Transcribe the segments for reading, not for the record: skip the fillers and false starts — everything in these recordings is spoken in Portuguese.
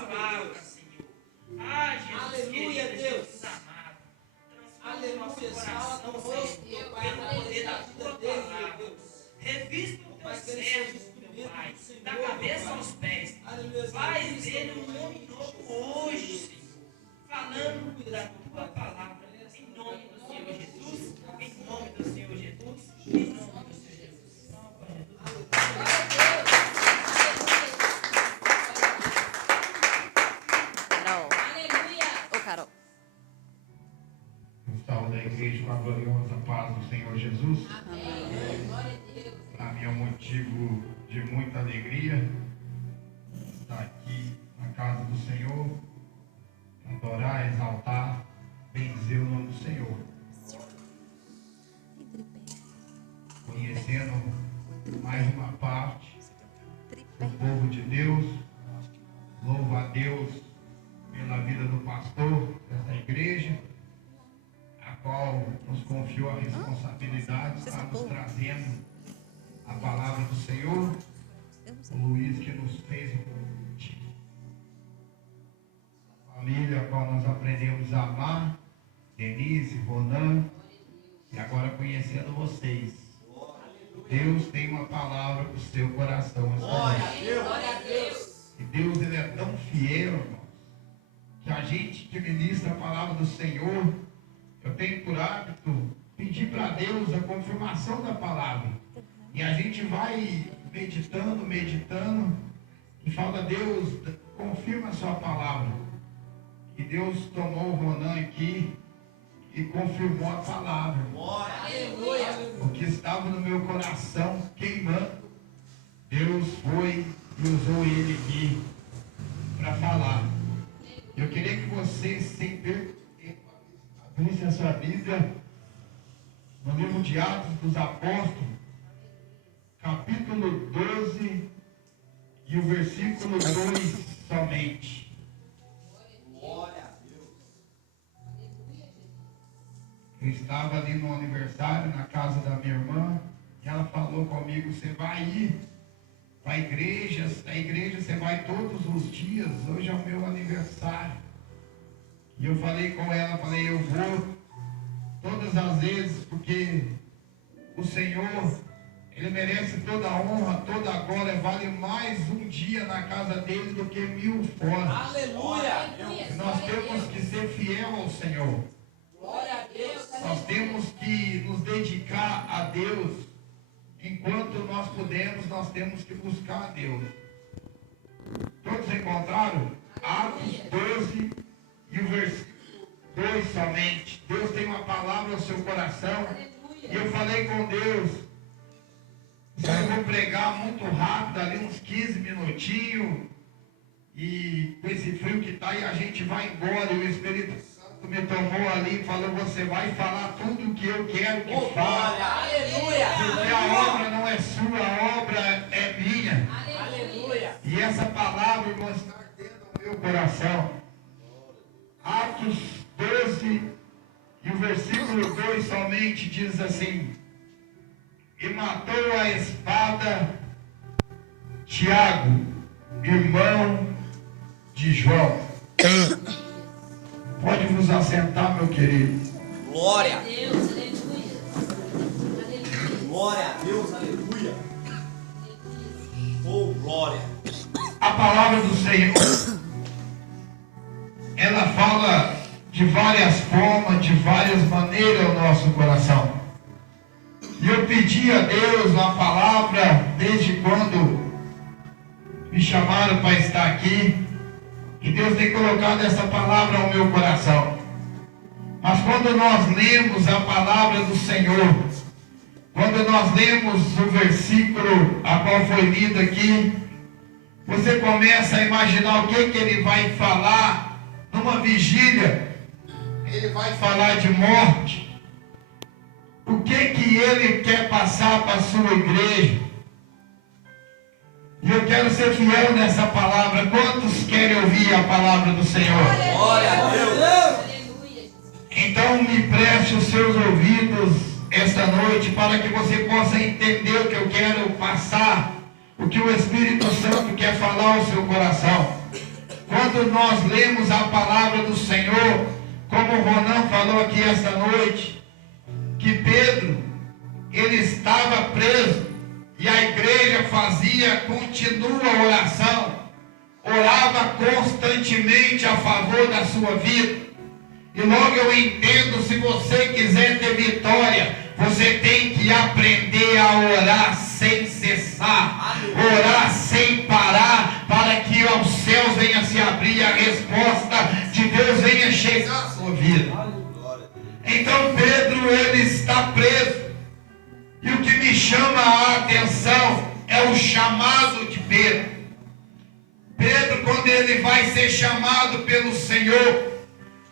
palavra, Senhor. Ah, Jesus querido, Jesus amado. Transforma o nosso coração, Senhor, pelo poder da tua palavra. Revista o teu servo, meu Pai, da cabeça aos pés. Faz dele um homem novo hoje, Senhor, falando da tua palavra. Em nome do Senhor Jesus, em nome do Senhor Jesus, em nome do Senhor Jesus. Carol. Aleluia. Ô, Carol. Eu saúdo a igreja com a gloriosa paz do Senhor Jesus. Amém. Glória a Deus. Para mim é um motivo de muita alegria estar aqui na casa do Senhor, adorar, exaltar, benzer o nome do Senhor. Conhecendo mais uma parte do povo de Deus, louvo a Deus pela vida do pastor dessa igreja, a qual nos confiou a responsabilidade de estar nos trazendo a palavra do Senhor. O Luiz que nos fez o convite, a família a qual nós aprendemos a amar, Denise, Ronan, e agora conhecendo vocês. Deus tem uma palavra para o seu coração. Glória a Deus. E Deus, ele é tão fiel, irmãos, que a gente que ministra a palavra do Senhor, eu tenho por hábito pedir para Deus a confirmação da palavra. E a gente vai meditando, e fala: Deus, confirma a sua palavra. E Deus tomou o Ronan aqui e confirmou a palavra. Aleluia. O que estava no meu coração queimando, Deus foi e usou ele aqui para falar. Eu queria que você, sem perder tempo, abrisse a sua Bíblia no livro de Atos dos Apóstolos, capítulo 12 e o versículo 2 somente. Glória a Deus. Eu estava ali no aniversário, na casa da minha irmã, e ela falou comigo: você vai ir para a igreja você vai todos os dias, hoje é o meu aniversário. E eu falei com ela, eu vou todas as vezes, porque o Senhor, ele merece toda a honra, toda a glória, vale mais um dia na casa dele do que 1000 fora. Aleluia. E nós temos que ser fiel ao Senhor. Glória a Deus. Nós temos que nos dedicar a Deus. Enquanto nós podemos, nós temos que buscar a Deus. Todos encontraram? Atos 12 e o versículo 2 somente. Deus tem uma palavra ao seu coração. E eu falei com Deus: eu vou pregar muito rápido, ali uns 15 minutinhos. E com esse frio que está, e a gente vai embora. E o Espírito Santo me tomou ali e falou: você vai falar tudo o que eu quero que fale. Aleluia. Porque a obra não é sua, a obra é minha. Aleluia. E essa palavra, irmão, está ardendo no meu coração. Atos 12 e o versículo 2 somente diz assim: e matou a espada Tiago, irmão de João. Pode vos assentar, meu querido. Glória. Deus, aleluia. Glória a Deus. Aleluia. Oh, glória. A palavra do Senhor, ela fala de várias formas, de várias maneiras ao nosso coração. E eu pedi a Deus uma palavra desde quando me chamaram para estar aqui. E Deus tem colocado essa palavra ao meu coração. Mas quando nós lemos a palavra do Senhor, quando nós lemos o versículo a qual foi lido aqui, você começa a imaginar o que ele vai falar numa vigília. Ele vai falar de morte. O que ele quer passar para a sua igreja? E eu quero ser fiel nessa palavra. Quantos querem ouvir a palavra do Senhor? Glória a Deus. Então me preste os seus ouvidos esta noite, para que você possa entender o que eu quero passar, o que o Espírito Santo quer falar ao seu coração. quando nós lemos a palavra do Senhor, como o Ronan falou aqui esta noite, que Pedro, ele estava preso, e a igreja continua a oração, orava constantemente a favor da sua vida. E logo eu entendo, se você quiser ter vitória, você tem que aprender a orar sem cessar, orar sem parar, para que aos céus venha se abrir, a resposta de Deus venha chegar à sua vida. Então Pedro, ele está preso, e o que me chama a atenção é o chamado de Pedro. Pedro, quando ele vai ser chamado pelo Senhor,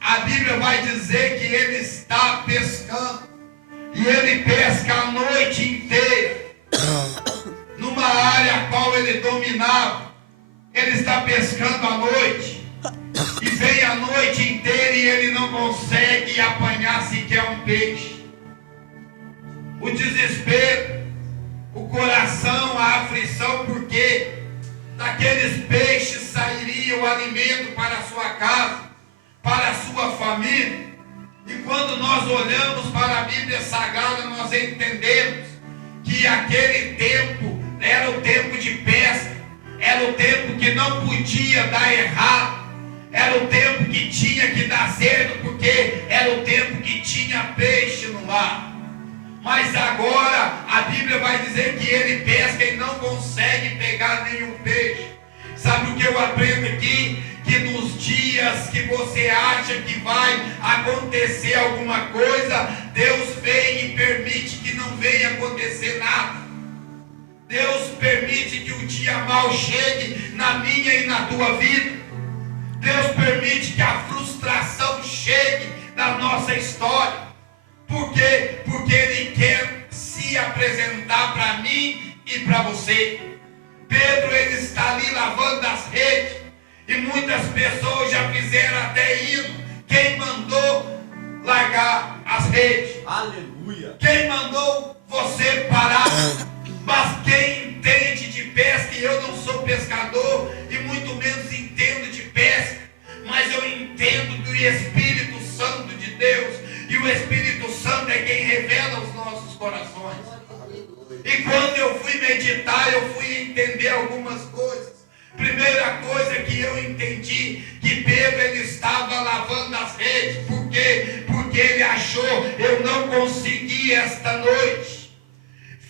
a Bíblia vai dizer que ele está pescando, e ele pesca a noite inteira, numa área a qual ele dominava. Ele está pescando à noite, e vem a noite inteira e ele não consegue apanhar sequer um peixe. O desespero, o coração, a aflição, porque daqueles peixes sairia o alimento para a sua casa, para a sua família. E quando nós olhamos para a Bíblia Sagrada, nós entendemos que aquele tempo era o tempo de pesca, era o tempo que não podia dar errado, era o tempo que tinha que dar certo, porque era o tempo que tinha peixe no mar. Mas agora a Bíblia vai dizer que ele pesca e não consegue pegar nenhum peixe. Sabe o que eu aprendo aqui? Que nos dias que você acha que vai acontecer alguma coisa, Deus vem e permite que não venha acontecer nada. Deus permite que o dia mal chegue na minha e na tua vida. Deus permite que a frustração chegue na nossa história. Por quê? Porque Ele quer se apresentar para mim e para você. Pedro, ele está ali lavando as redes, e muitas pessoas já fizeram até hino. Quem mandou largar as redes? Aleluia. Quem mandou você parar? Mas quem entende de pesca, e eu não sou pescador, e muito menos entendo de pesca, mas eu entendo do Espírito Santo de Deus, e o Espírito Santo é quem revela os nossos corações. E quando eu fui meditar, eu fui entender algumas coisas. Primeira coisa que eu entendi, que Pedro, ele estava lavando as redes. Por quê? Porque ele achou, eu não consegui esta noite,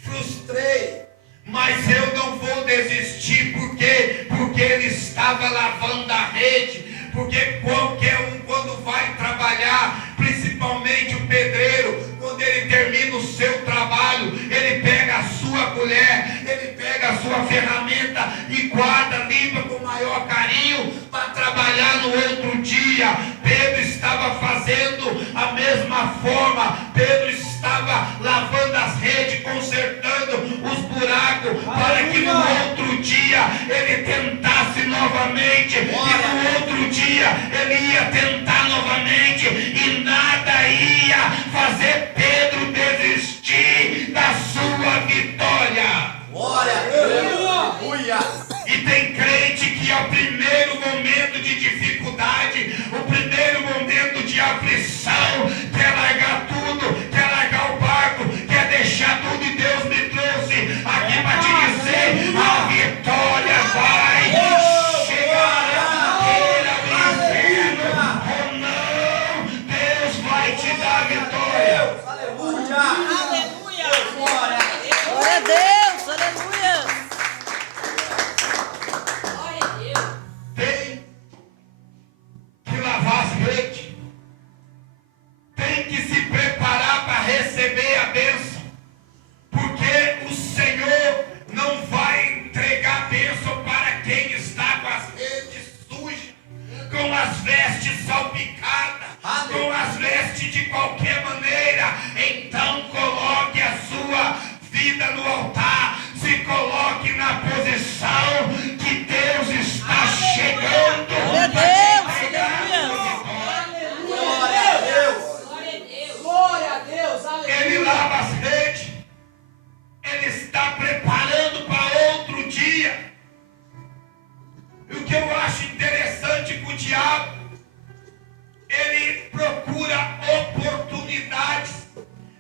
frustrei, mas eu não vou desistir. Por quê? Porque ele estava lavando a rede. Porque qualquer um, quando vai trabalhar, principalmente o pedreiro, quando ele termina o seu trabalho, ele pega a sua colher, ele pega a sua ferramenta e guarda, limpa com o maior carinho para trabalhar no outro dia. Pedro estava fazendo a mesma forma. Pedro estava lavando as redes, consertando os buracos, para que no outro dia ele tentasse novamente, e no outro dia ele ia tentar novamente, e nada ia fazer Pedro desistir da sua vitória. Glória a Deus. Aleluia. E tem crente que ao primeiro momento de dificuldade, o primeiro momento de aflição, quer largar tudo, quer largar o barco, quer deixar tudo, e Deus me trouxe aqui para te dizer: a vitória vai chegar à beira do inferno, ou não, Deus vai te dar a vitória. Aleluia. Aleluia. Glória a Deus. Glória a Deus. Aleluia. Glória a Deus. Tem que lavar as redes, tem que se preparar para receber a bênção, porque o Senhor não vai entregar a bênção para quem está com as redes sujas, com as vestes salpicadas, com as vestes de qualquer maneira. Então coloque a sua vida no altar, se coloque na posição que Deus está chegando. Glória a Deus. Aleluia. Glória a Deus. Glória a Deus. Glória a Deus, Ele aleluia. lava as redes, ele está preparando para outro dia. E o que eu acho interessante o diabo, ele procura oportunidades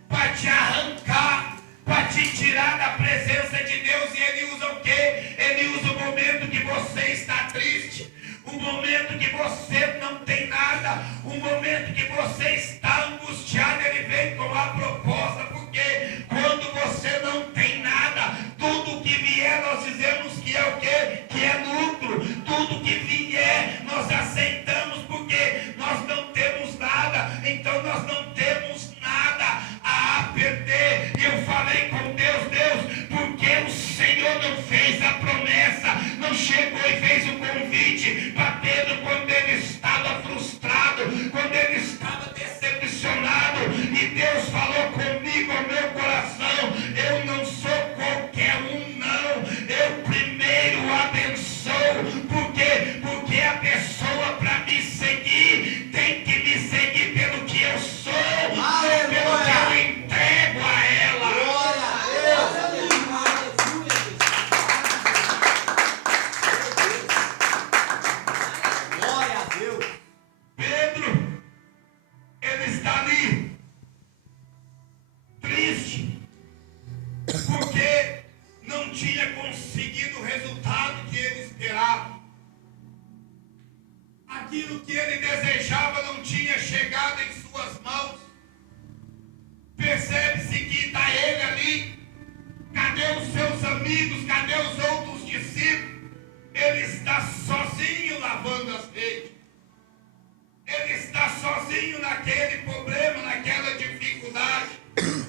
para te arrancar, para te tirar da presença de Deus. E ele usa o quê? Ele usa o momento que você está triste, o momento que você não tem nada, o momento que você está angustiado. Ele vem com a proposta, porque quando você não tem nada, tudo que vier nós dizemos que é o quê? Que é lucro. Tudo que vier nós aceitamos, porque nós não temos nada, então nós não temos nada a perder. E eu falei com Deus, porque o Senhor não fez a promessa, não chegou e fez o convite para Pedro quando ele estava frustrado, quando ele estava decepcionado, e Deus falou comigo ao meu coração: eu não sou qualquer um, não, eu primeiro abençoo. Por quê? Porque a pessoa para me seguir tem que me seguir pelo que eu sou, não pelo que eu entrego a ela. Glória a Deus. Glória a Deus. Pedro, ele está ali, triste, porque não tinha conseguido o resultado que ele esperava. Aquilo que ele desejava não tinha chegado em suas mãos. Percebe-se que está ele ali. Cadê os seus amigos? Cadê os outros discípulos? Ele está sozinho lavando as redes. Ele está sozinho naquele problema, naquela dificuldade.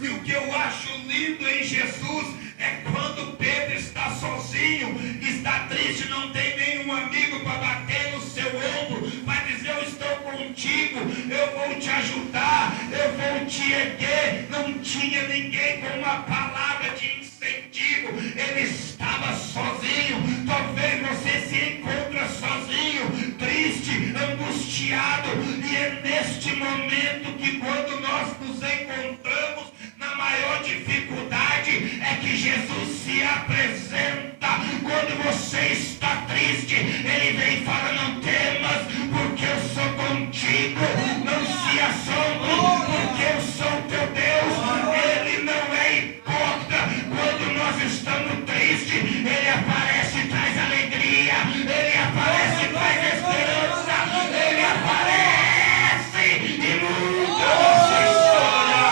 E o que eu acho lindo em Jesus é quando Pedro está sozinho, está triste, não tem nenhum amigo para bater no seu ombro, para dizer: eu estou contigo, eu vou te ajudar, eu vou te erguer. Não tinha ninguém com uma palavra de incentivo. Ele estava sozinho. Talvez você se encontre sozinho, triste, angustiado, e é neste momento que, quando nós nos encontramos na maior dificuldade, é que Jesus se apresenta. Quando você está triste, ele vem e fala: não temas, porque eu sou contigo. Não se assombre, porque eu sou teu Deus. Ele não é hipócrita. Quando nós estamos tristes, ele aparece e traz alegria, ele aparece e traz esperança, ele aparece e muda a nossa história.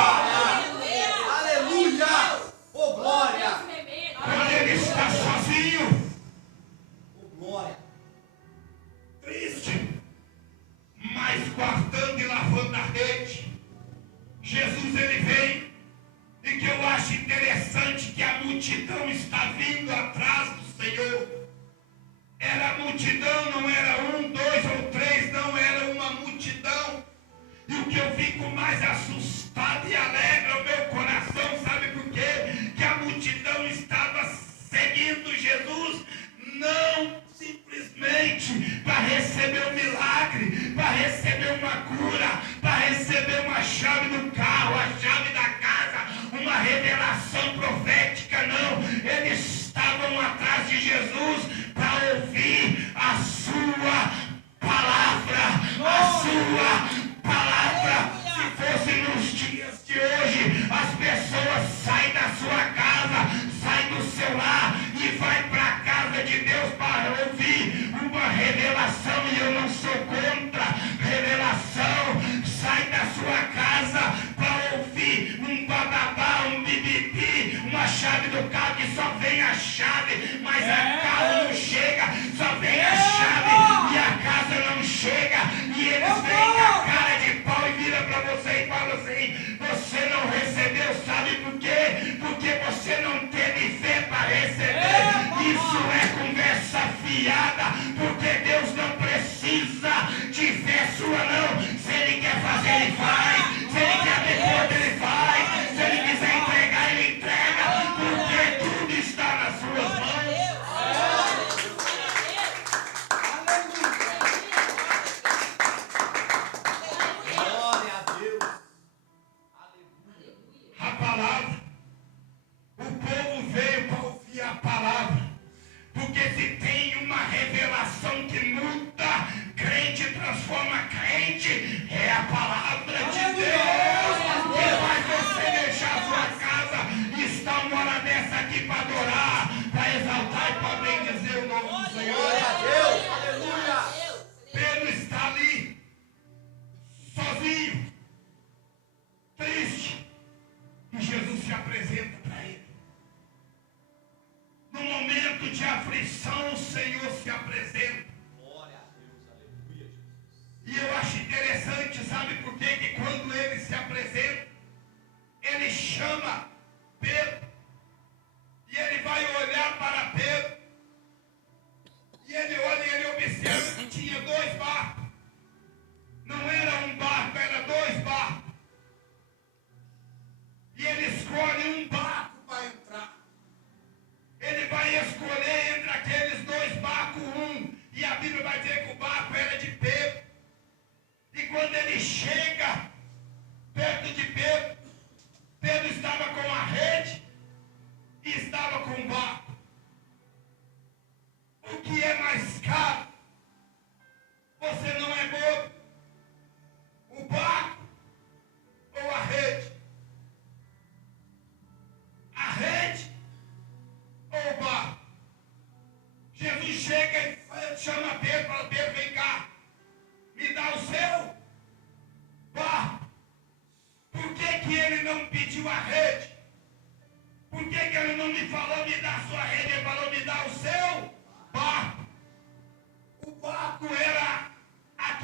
Aleluia. Oh, glória. Quando ele está sozinho, Oh, glória. triste, mas guardando e lavando a rede, Jesus ele vem. E que eu acho interessante que a multidão está vindo atrás do Senhor. Era a multidão, não era um, dois ou três, não, era uma multidão. E o que eu fico mais assustado e alegra o meu coração, sabe por quê? Que a multidão estava seguindo Jesus, não simplesmente para receber um milagre, para receber uma cura, para receber uma chave do carro, a chave da casa, uma revelação profética, não. Eles estavam atrás de Jesus para ouvir a sua palavra, a sua palavra. Se fosse nos dias de hoje, as pessoas saem da sua casa, saem do seu lar e vai para a casa de Deus para ouvir uma revelação. E eu não sou contra revelação. Sai da sua casa para ouvir um bababá, um bibibi, uma chave do carro que só vem a chave, mas a carro não chega, só vem a chave e a casa não chega. E eles vêm com a cara de pau e viram para você e falam assim: você não recebeu, sabe por quê? Porque você não teve fé para receber. Isso é conversa fiada, porque Deus não precisa de fé sua, não. Se ele quer fazer, ele faz. Se ele quer abrir porta, ele faz. Se ele quiser entregar, ele entrega, porque tudo está nas suas mãos.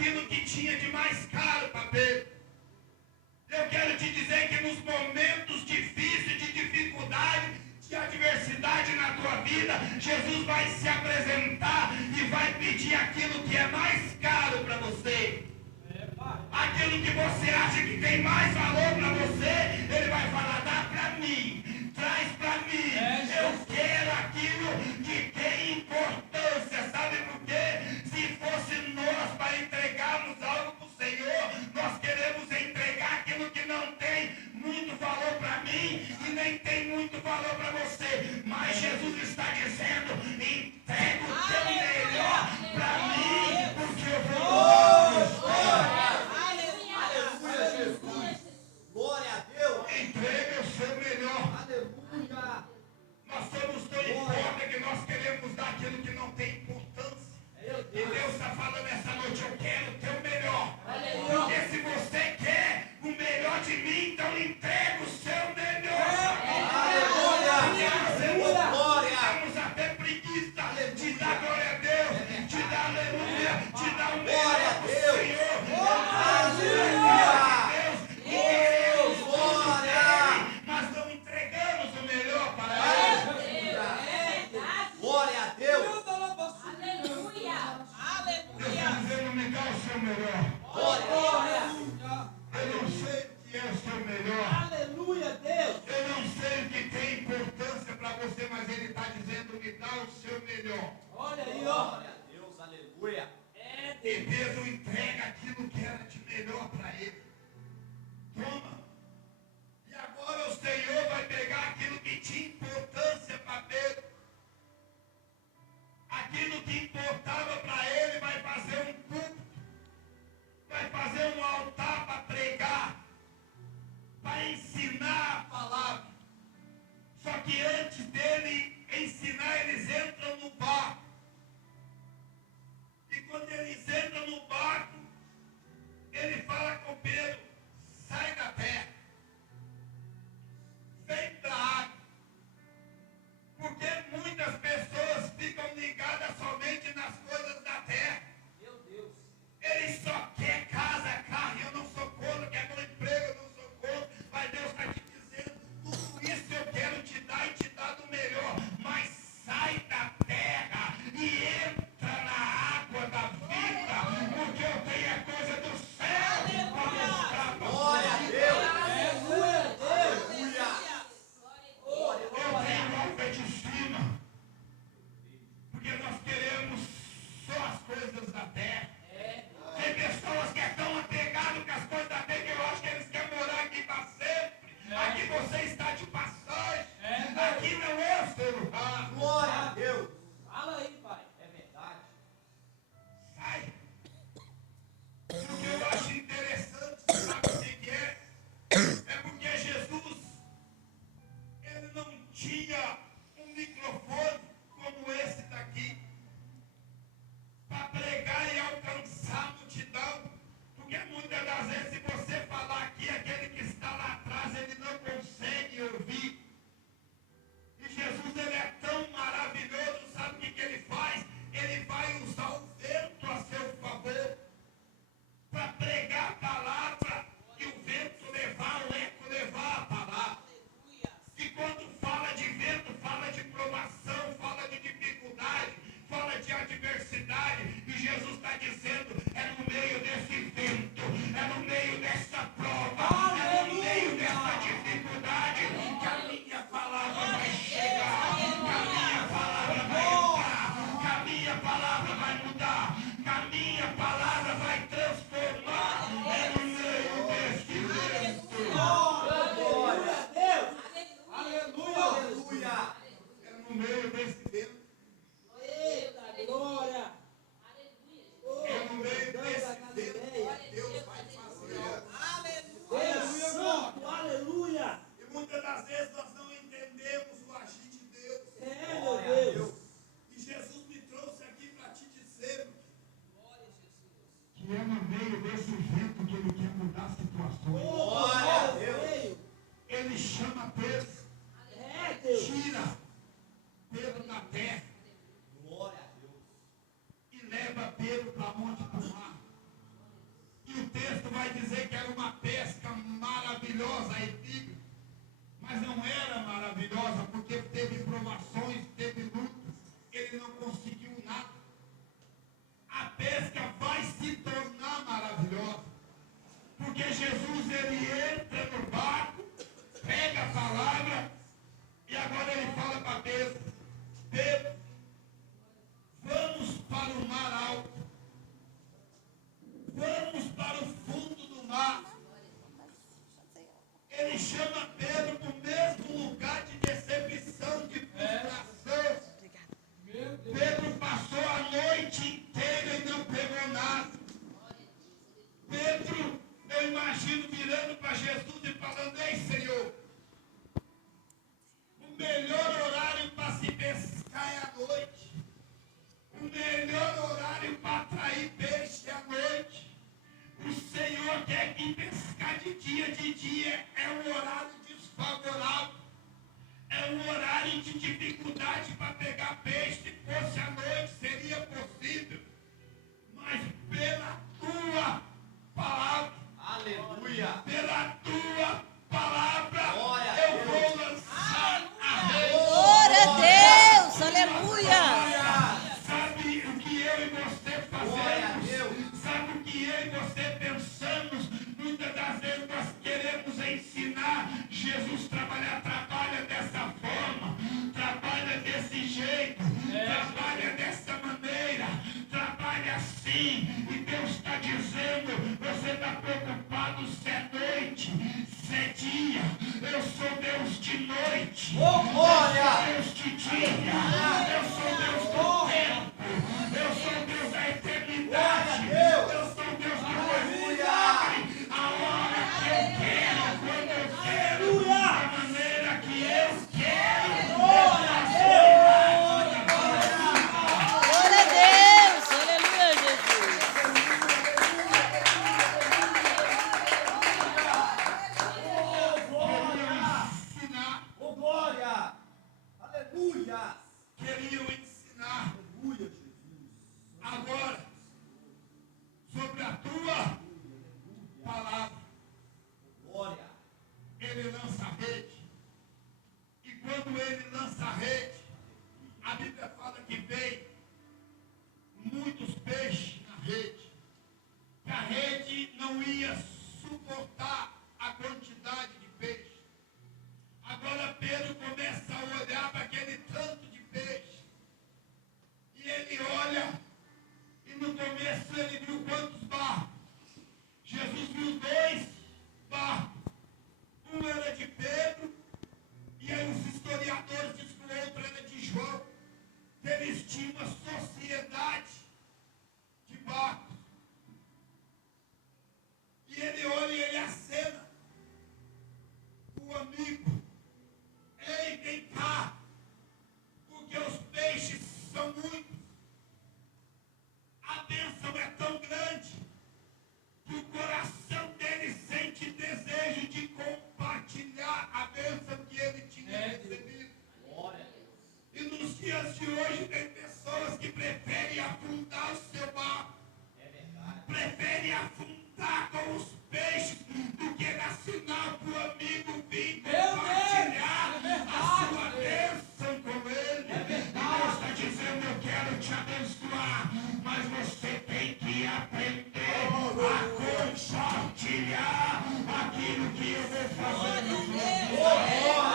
aquilo que tinha de mais caro para Pedro. Eu quero te dizer que nos momentos difíceis, de dificuldade, de adversidade na tua vida, Jesus vai se apresentar e vai pedir aquilo que é mais caro para você. Aquilo que você acha que tem mais valor para você, ele vai falar, dá para mim, traz para mim. Eu quero aquilo que tem importância. Sabe por quê? Se fosse nós para entregarmos algo para o Senhor, nós queremos entregar aquilo que não tem muito valor para mim e nem tem muito valor para você. Mas Jesus está dizendo, entrega o teu melhor para mim, porque eu vou... Glória a Deus. Entregue o seu melhor. Aleluia. Nós somos tão hipócritas que nós queremos dar aquilo que não tem importância. E Deus está falando essa noite, eu quero o teu melhor. Porque se você quer o melhor de mim, então entrega o seu melhor. Aleluia. Glória. Temos até preguiça de dar glória a Deus, de dar aleluia, de dar o melhor Glória a para o Deus. Senhor. Aleluia. Mas não entregamos o melhor para Ele. Glória a Deus. Deus está dizendo, me dá o seu melhor. Eu não sei o que é o seu melhor. Aleluia, Deus. Eu não sei o que tem importância para você, mas Ele está dizendo, me dá o seu melhor. Olha aí, ó. Glória a Deus. Aleluia. E Pedro entrega aquilo que era de melhor para ele. Toma. E agora o Senhor vai pegar aquilo que tinha importância para Pedro. Aquilo que importava para ele, vai fazer um culto. Vai fazer um altar para pregar. Para ensinar a palavra. Só que antes dele ensinar, eles entram no barco. E quando eles entram no barco, ele fala com Pedro, sai da terra. Vem para a água. Porque muitas pessoas ficam ligadas somente nas coisas da terra. Meu Deus. Ele só quer casa, carro. Eu não sou contra, quer bom emprego, eu não sou contra. Mas Deus está te dizendo, tudo isso eu quero te dar e te dar do melhor. Mas sai da terra e entra na água da vida. Porque eu tenho a coisa do céu para mostrar para Glória a você. Deus. Aleluia, Deus. Eu tenho algo de cima. Porque nós queremos só as coisas da terra. Tem pessoas que estão apegadas com as coisas da terra que eu acho que eles querem morar aqui para sempre. Aqui você está de passagem. Aqui não é o seu lugar. Glória a Deus. Fala aí, pai. É verdade. Sai. O que eu acho interessante, sabe o que é? É porque Jesus, ele não tinha um microfone como esse daqui, para pregar e alcançar a multidão. Porque muitas das vezes, se você falar aqui, aquele que está lá atrás, ele não consegue ouvir. E Jesus, ele é tão maravilhoso, sabe o que ele faz? Ele vai usar o vento a seu favor para pregar a palavra e o vento levar, o eco levar a palavra. E quando fala de vento, fala de provação, fala de dificuldade, fala de adversidade. E Jesus está dizendo, é no meio desse vento, é no meio dessa prova, é no meio dessa dificuldade que a minha palavra vai chegar, que a minha palavra vai entrar, que a minha palavra vai mudar, que a minha palavra vai transformar. É no meio desse vento. Glória a Deus. Aleluia. É no meio desse vento. Eita, glória. É no meio desse vento que Deus vai fazer. Deus santo. Aleluia. E muitas das vezes nós não entendemos o agir de Deus. É, meu Deus. E Jesus me trouxe aqui para te dizer que é no meio desse vento que Ele quer mudar situações. Glória a Deus. Ele chama Pedro, É, Deus. tira Pedro da terra Glória a Deus. e leva Pedro para onde do mar. mas não era maravilhosa, porque teve provações, teve lutas, ele não conseguiu nada. A pesca vai se tornar maravilhosa, porque Jesus ele entra no barco, pega a palavra, e agora ele fala para Pedro: Pedro, vamos para o mar alto, vamos para o fundo do mar. Ele chama Pedro para o mesmo lugar de decepção, de frustração. Pedro passou a noite inteira e não pegou nada. Pedro, eu imagino virando para Jesus e falando: ei, Senhor, o melhor horário para se pescar é à noite. O melhor horário para atrair peixe é à noite. O Senhor quer que pescar de dia é um horário desfavorável. É um horário de dificuldade para pegar peixe. Se fosse à noite, seria possível. Mas pela tua palavra, aleluia, pela tua palavra, eu vou lançar a rede. Glória a Deus, aleluia. Sabe o que eu e você fazemos? Sabe o que eu e você pensamos? Muitas das vezes nós queremos ensinar. Jesus trabalha dessa forma, trabalha desse jeito, trabalha dessa maneira, trabalha assim. E Deus está dizendo: você está preocupado se é noite, se é dia. Eu sou Deus de noite, eu sou Deus de dia, eu sou Deus do tempo, eu sou Deus da eternidade, eu sou Deus que faz milagre a hora que eu quero, quando eu quero, da maneira que eu quero. Glória a Deus, aleluia, Jesus. Ensinar, Ô, glória! Aleluia! queriam ensinar. Aleluia, Jesus! Agora, sobre a tua palavra, Glória! ele lança a rede. E quando ele lança a rede, a Bíblia fala que veio muitos peixes na rede. Que a rede não ia suportar a quantidade de peixe. Agora Pedro começa a olhar para aquele tanto de peixe. E ele olha, e no começo ele viu quantos barcos? Jesus viu 2 barcos. Um era de Pedro, e aí os historiadores dizem que o outro era de João. Eles tinham uma sociedade de barcos. E ele olha e ele acena o amigo: ei, vem cá, porque os peixes são muitos. A bênção é tão grande que o coração dele sente desejo de compartilhar a bênção que ele tinha recebido. E nos dias de hoje tem pessoas que preferem afundar o seu barco, preferem afundar com os peixes, do que dar sinal para o amigo vir compartilhar a sua bênção com ele. E Deus está dizendo: eu quero te abençoar, mas você tem que aprender a compartilhar aquilo que eu vou fazer na sua vida.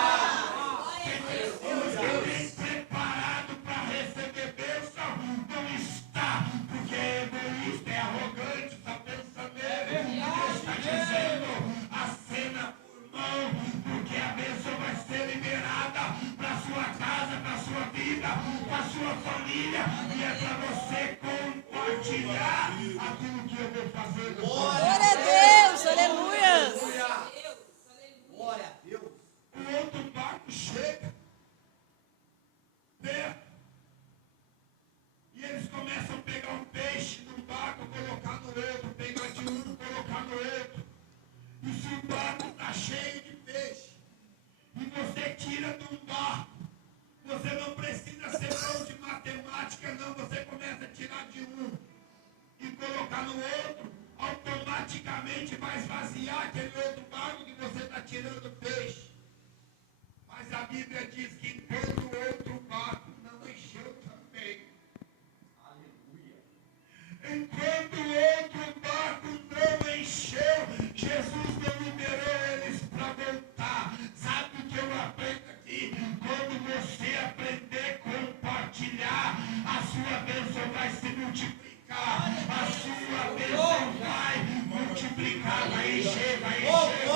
Tem pessoas que vêm preparado para receber bênção, não está, porque é egoísta, é arrogante, só pensa nele. Deus está dizendo: acena por mão, porque a bênção vai ser liberada para sua casa, para sua vida, para sua família, e é para você compartilhar aquilo que eu vou fazer na sua vida. Glória a Deus, aleluia. Glória a Deus! O outro barco chega perto e eles começam a pegar um peixe num barco, colocar no outro, pegar de um, colocar no outro. E se o barco está cheio de peixe e você tira de um barco, você não precisa ser bom de matemática, não. Você começa a tirar de um e colocar no outro, automaticamente vai esvaziar aquele outro barco que você está tirando peixe. Bíblia diz que enquanto o outro barco não encheu também, enquanto o outro barco não encheu, Jesus não liberou eles para voltar. Sabe o que eu aprendo aqui? Quando você aprender a compartilhar, a sua bênção vai se multiplicar. A sua bênção vai multiplicar, vai encher, vai encher,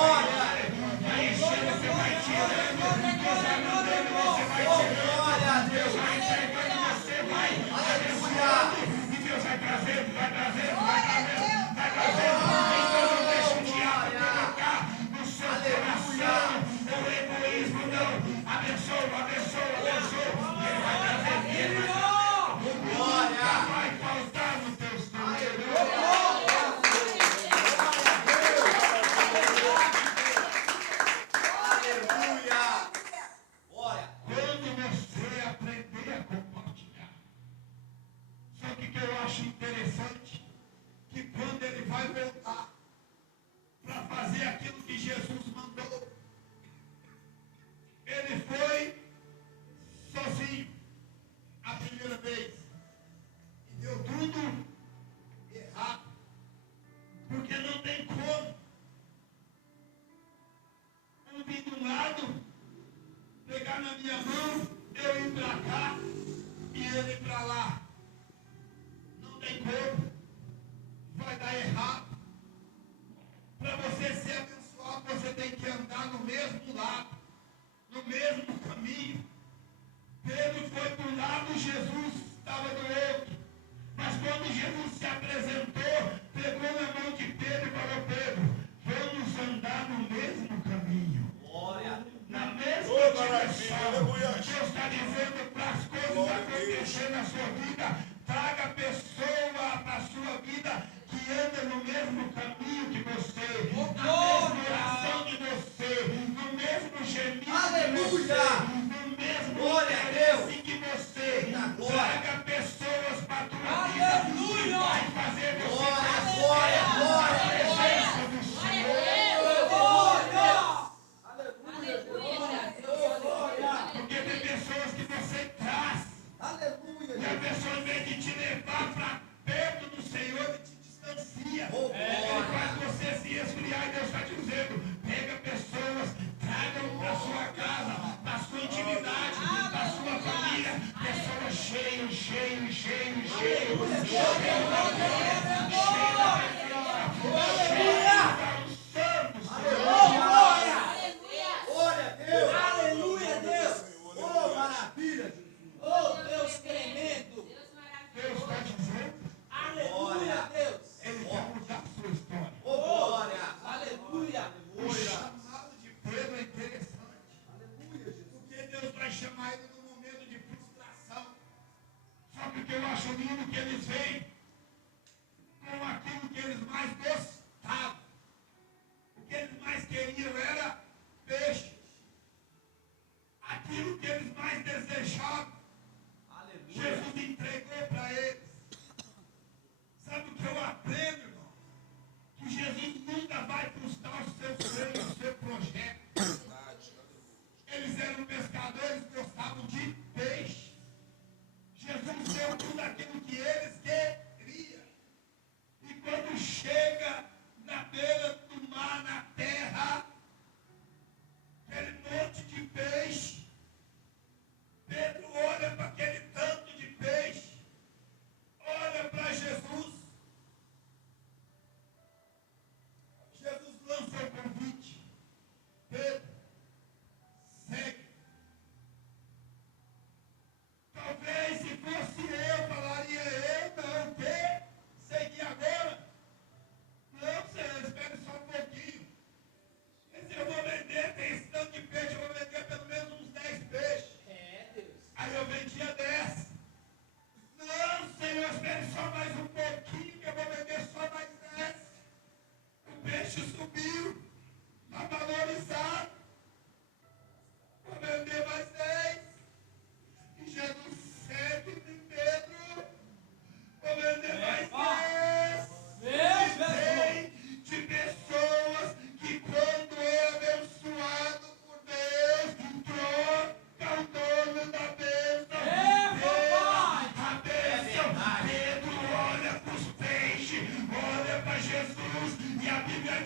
vai encher, você vai tirando, Deus vai mandando, você vai tirando, Deus vai entregando, você vai abençoando, e Deus vai trazendo, vai trazendo, vai trazendo, vai trazendo. Então não deixa o diabo colocar no seu coração o egoísmo, não. Abençoa, abençoa, abençoa. Ele vai trazendo, ele vai trazendo. Nunca vai faltar no teu estômago. Quando você aprender a compartilhar. Só que o que eu acho interessante, que quando ele vai voltar para fazer aquilo que Jesus mandou, ele foi sozinho a primeira vez e deu tudo errado, porque não tem como um vir de um lado, pegar na minha mão, eu ir para cá e ele ir para lá. Não tem como. Vai dar errado. Para você ser abençoado, você tem que andar no mesmo lado, no mesmo caminho. Pedro foi para um lado, Jesus estava do outro. Mas quando Jesus se apresentou, pegou na mão de Pedro e falou: Pedro, vamos andar no mesmo caminho. Na mesma direção. Deus está dizendo para as coisas acontecerem na sua vida, traga pessoa para a sua vida que anda no mesmo caminho que você, na mesma oração de você, no mesmo gemido de você, no mesmo interesse que você. Traga pessoas para a tua vida que vai fazer você crescer na presença do Senhor. Porque tem pessoas que você traz. E a pessoa, em vez de te levar para perto do Senhor, ele te distancia. Ele faz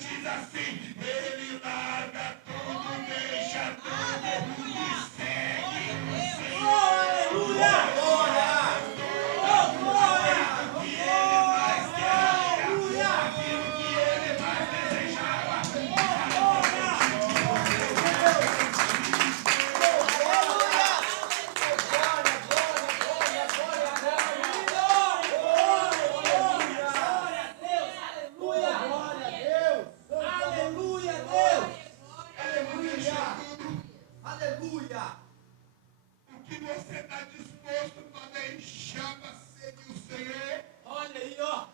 diz assim: ele larga tudo, deixa tudo e segue o Senhor. Aleluia! Glória! Que ele mais queria, aquilo que ele mais desejava. Aleluia, Deus! Aleluia! O que você está disposto para deixar para seguir o Senhor? Olha aí, ó!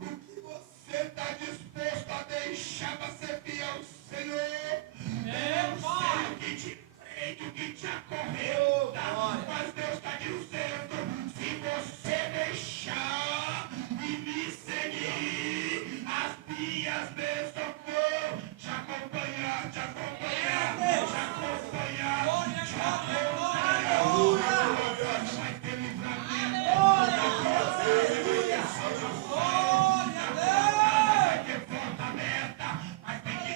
O que você está disposto a deixar para ser fiel ao Senhor? Eu sei o que te prende, o que te acorrenta, mas Deus está dizendo: se você deixar e me seguir, as minhas bênçãos vão te acompanhar, te acompanhar, te acompanhar, te acompanhar. Vai ter livramento. Vai ter porta aberta, mas tem que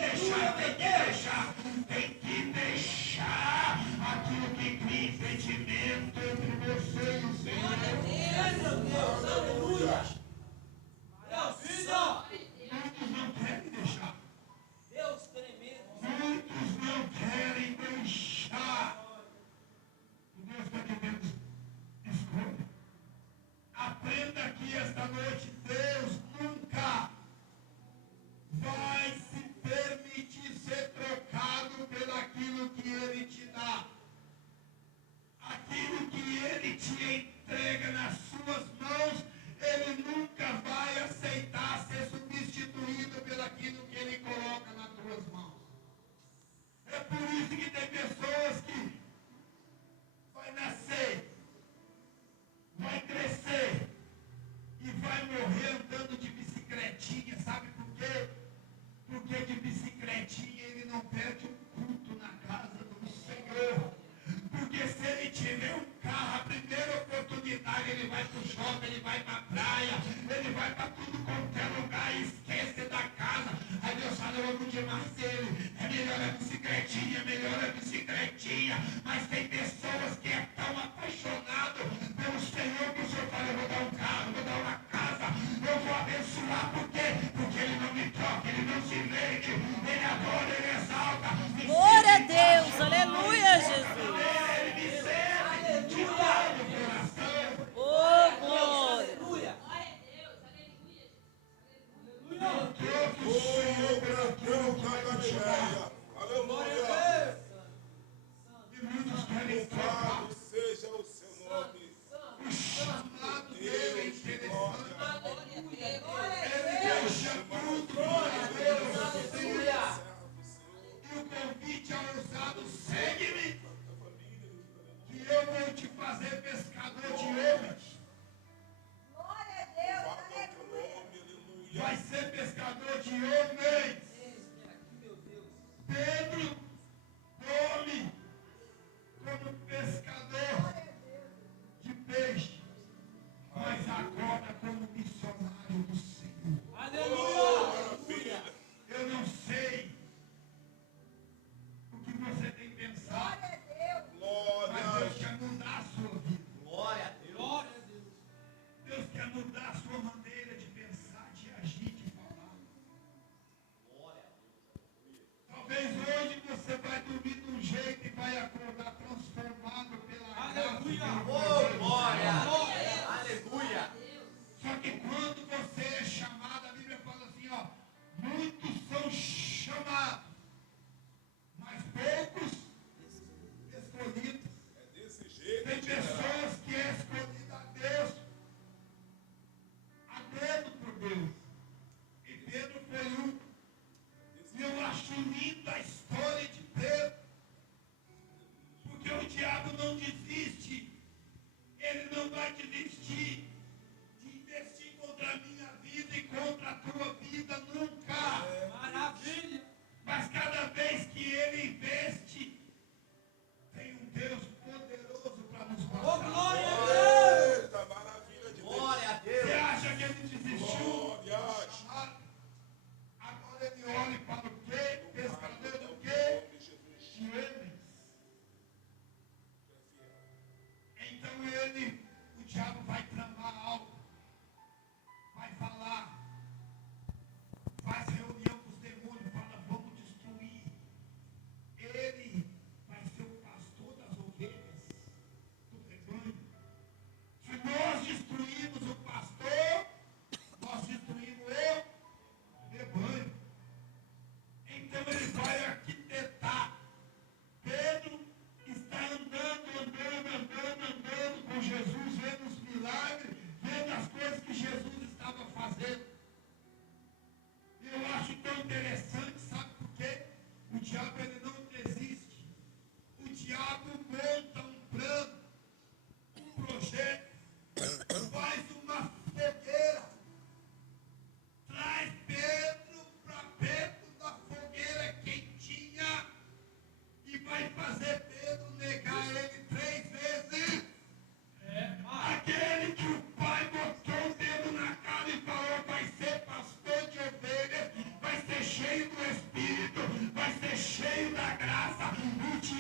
deixar aquilo que cria impedimento entre você e o Senhor. Muitos não querem deixar. Deus tremendo! Muitos não querem deixar. E Deus está dizendo: escolha. Aprenda aqui esta noite: Deus nunca vai se permitir ser trocado pelaquilo que Ele te dá. Aquilo que Ele te entrega nas suas mãos, Ele nunca vai aceitar ser substituído pelaquilo que Ele coloca nas tuas mãos. É por isso que tem pessoas que vai nascer, vai crescer e vai morrer andando de bicicletinha. Sabe por quê? Porque de bicicletinha ele não perde um culto na casa do Senhor. Porque se ele tiver um carro, a primeira oportunidade ele vai para o shopping, ele vai para a praia, ele vai para tudo quanto é lugar e esquece da casa. Aí Deus fala: eu amo demais ele. É melhor a bicicletinha, melhor a bicicletinha. Mas tem pessoas que é tão apaixonado pelo Senhor que o Senhor fala: eu vou dar um carro, eu vou dar uma casa, eu vou abençoar. Por quê? Porque ele não me troca, ele não se vende, ele adora, ele exalta. Glória a Deus. Aleluia, Jesus. Ele me serve de todo o coração. Oh, glória. Aleluia! Todo o Senhor pelo aquilo que vai te dar. Aleluia. E muitos querem trocar. Louvado seja o seu nome. O chamado dele é interessante. Ele deixa tudo para Deus. Aleluia! E o convite é ousado: segue-me, que eu vou te fazer pescador de homens. Vai ser pescador de homens. Pedro come como pescador de peixe, mas agora como missionário do Senhor. Aleluia! Eu não sei o que você tem pensado, mas Deus quer mudar a sua vida. Glória a Deus! Glória a Deus! Deus quer mudar a sua maneira de pensar, de agir, de falar. Glória a Deus! Talvez hoje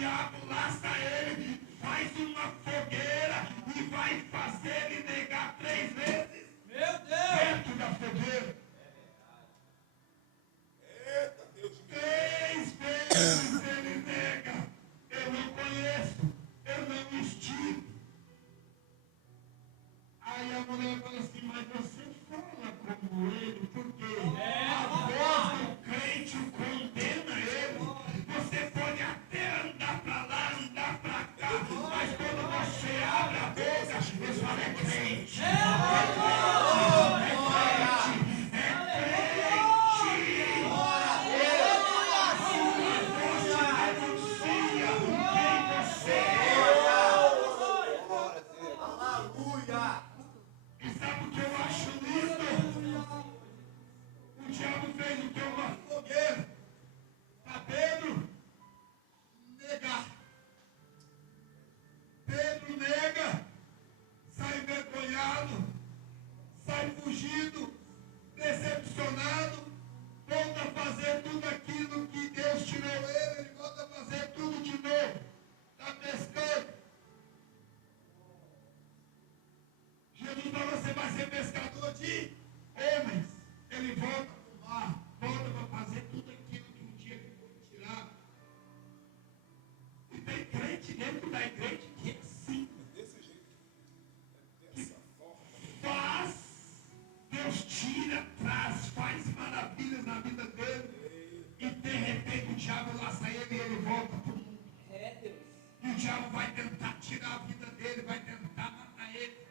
diabo laça ele, faz uma fogueira e vai fazer ele negar 3 vezes Meu Deus. dentro da fogueira. Eita, Deus. 3 vezes ele nega. Eu não conheço, eu não estive. Aí a mulher fala assim, mas você fala como ele, porque a voz do crente o condena ele. Você pode até andar para lá, andar para cá, mas quando você abre a boca, você fala é crente. Aleluia. E sabe o que eu acho lindo? O diabo fez o que? Uma fogueira para Pedro negar. Pedro nega, sai envergonhado, sai fugido, decepcionado, volta a fazer tudo aquilo que Deus tirou ele volta a fazer tudo de novo. Está pescando. Jesus falou, você vai ser pescador de homens. Ele volta para o mar, volta para fazer tudo aquilo que um dia ele foi tirar. E tem crente dentro da igreja que é assim. Desse jeito. Dessa forma. Faz, Deus tira, traz, faz maravilhas na vida dele. E de repente o diabo laça ele e ele volta para o mundo. E o diabo vai tentar tirar a vida dele, vai tentar matar ele.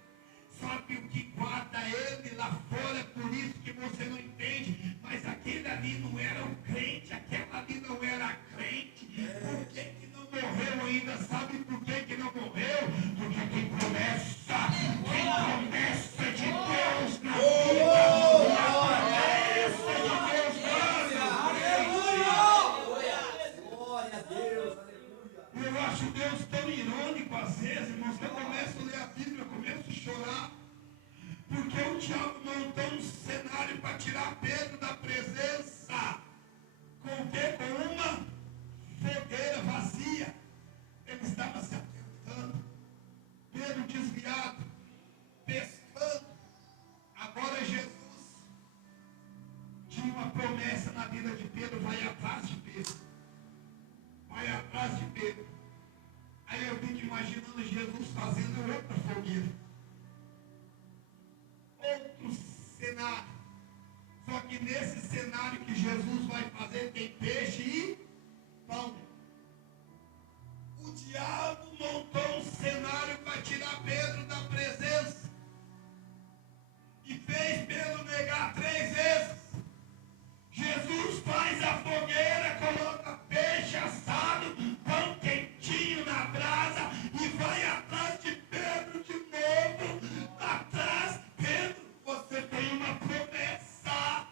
Só que o que guarda ele lá fora, é por isso que você não entende. Mas aquele ali não era um crente, aquela ali não era crente. Por que não morreu ainda? Sabe por que não morreu? Porque tem promessa de Deus na vida. E a promessa de Deus Glória a Deus. Aleluia. eu acho Deus tão irônico às vezes, irmãos, que eu começo a ler a Bíblia, eu começo a chorar. Porque o diabo montou um cenário para tirar Pedro da presença. Com o quê? Com uma fogueira vazia. Ele estava se atentando. Pedro desviado, pescando. Agora Jesus tinha uma promessa na vida de Pedro, vai atrás de Pedro. Vai atrás de Pedro. Aí eu fico imaginando Jesus fazendo outra fogueira. Outro cenário. Só que nesse cenário que Jesus vai fazer tem peixe e pão. O diabo montou um cenário para tirar Pedro da presença. E fez Pedro negar 3 vezes. Jesus faz a fogueira, coloca peixe assado, pão quentinho na brasa e vai atrás de Pedro de novo. Atrás, Pedro, você tem uma promessa.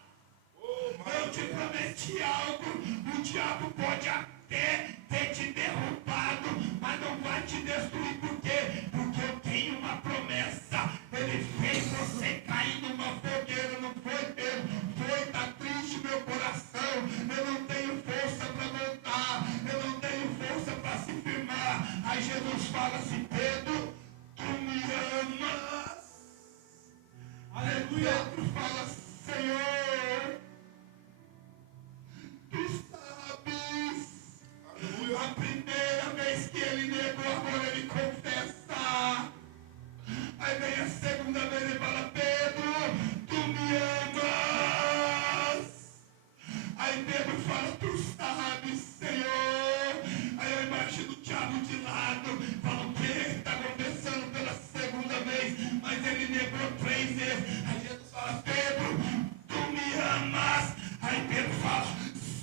Eu te prometi algo. O diabo pode até ter te derrubado, mas não vai te destruir. Por quê? Porque eu tenho uma promessa. Ele fez você cair numa fogueira, não foi, Pedro? Foi, tá triste meu coração. Eu não tenho força para voltar. Eu não tenho força para se firmar. Aí Jesus fala assim, Pedro, tu me amas? Aleluia. Pedro fala, Senhor, tu sabes. Aleluia. A primeira vez que ele negou, agora ele confessa. Aí vem a segunda vez e fala, Pedro, tu me amas. Aí Pedro fala, tu sabes, Senhor. Aí eu imagino o diabo de lado, fala, o que está confessando pela segunda vez? Mas ele negou 3 vezes. Aí Jesus fala, Pedro, tu me amas. Aí Pedro fala,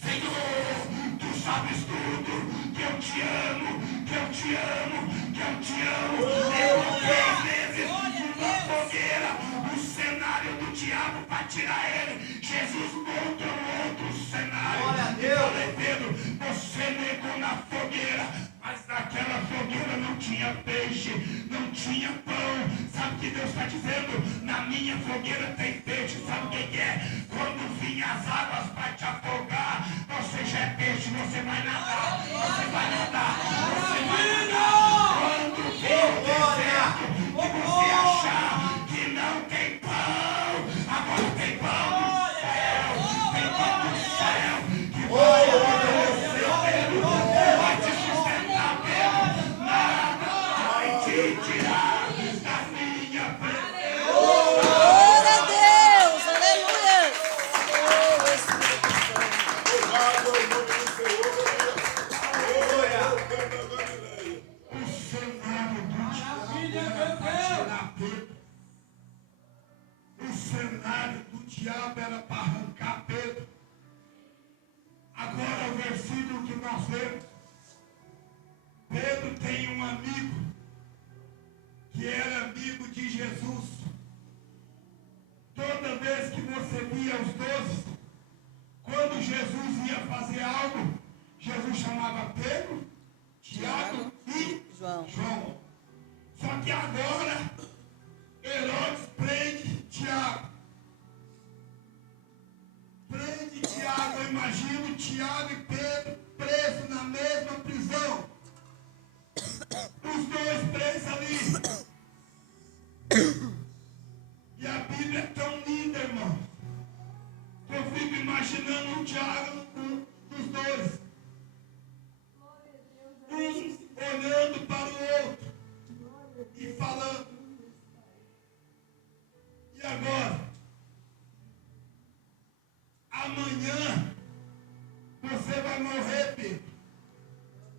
Senhor, tu sabes tudo, que eu te amo, que eu te amo, que eu te amo. Negou 3 vezes numa fogueira, o cenário do diabo para tirar ele. Jesus monta outro cenário. Glória a E Deus. falei, Pedro, você negou na fogueira, mas naquela fogueira não tinha peixe, não tinha pão. Sabe o que Deus está dizendo? Na minha fogueira tem peixe. Sabe o que é? Quando vir as águas para te afogar, você já é peixe, você vai nadar, você vai nadar. versículo que nós lemos, Pedro tem um amigo que era amigo de Jesus. Toda vez que você via os 12, quando Jesus ia fazer algo, Jesus chamava Pedro, Tiago e João. Só que agora, Herodes prende Tiago. Eu imagino Tiago e Pedro presos na mesma prisão. Os dois presos ali. E a Bíblia é tão linda, irmão, que eu fico imaginando um diálogo dos dois. Um olhando para o outro e falando. E agora? Amanhã você vai morrer, Pedro.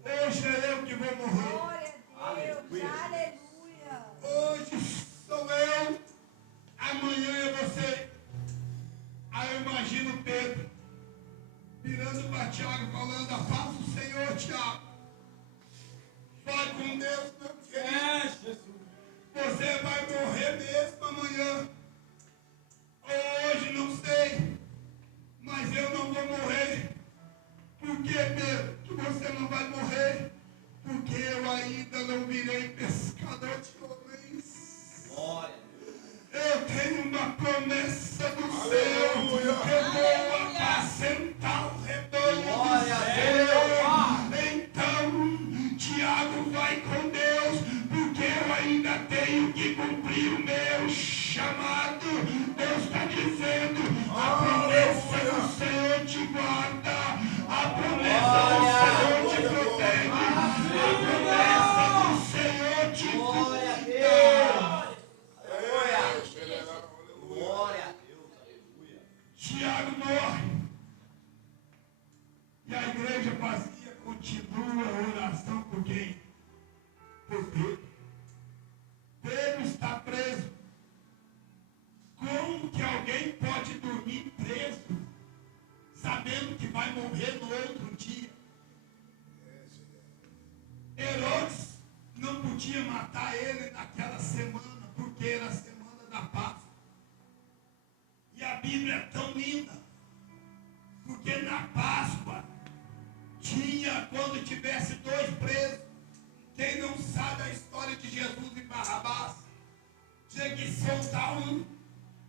Hoje é eu que vou morrer. Glória a Deus. Aleluia. Hoje sou eu. Amanhã é você. Aí eu imagino Pedro virando para Tiago, falando: a paz do Senhor, Tiago. Vai com Deus, meu querido. Você vai morrer mesmo amanhã. Hoje não sei. Mas eu não vou morrer. Por que, Pedro, que você não vai morrer? Porque eu ainda não virei pescador de homens. Glória. Eu tenho uma promessa do céu. Eu vou apacentar o rebanho Glória a do Deus. céu. Então, Tiago vai com Deus, porque eu ainda tenho que cumprir o meu chamado. Deus está dizendo: a promessa do Senhor te guarda, a promessa do Senhor te protege, a promessa do Senhor te Glória a cuida. Deus. Glória a Deus. Aleluia. Tiago morre. E a igreja vazia continua a oração por quem? Por Pedro. Pedro está preso. Como que alguém pode dormir preso, sabendo que vai morrer no outro dia? Herodes não podia matar ele naquela semana, porque era a semana da Páscoa. E a Bíblia é tão linda, porque na Páscoa tinha, quando tivesse dois presos, quem não sabe a história de Jesus e Barrabás, tinha que soltar um.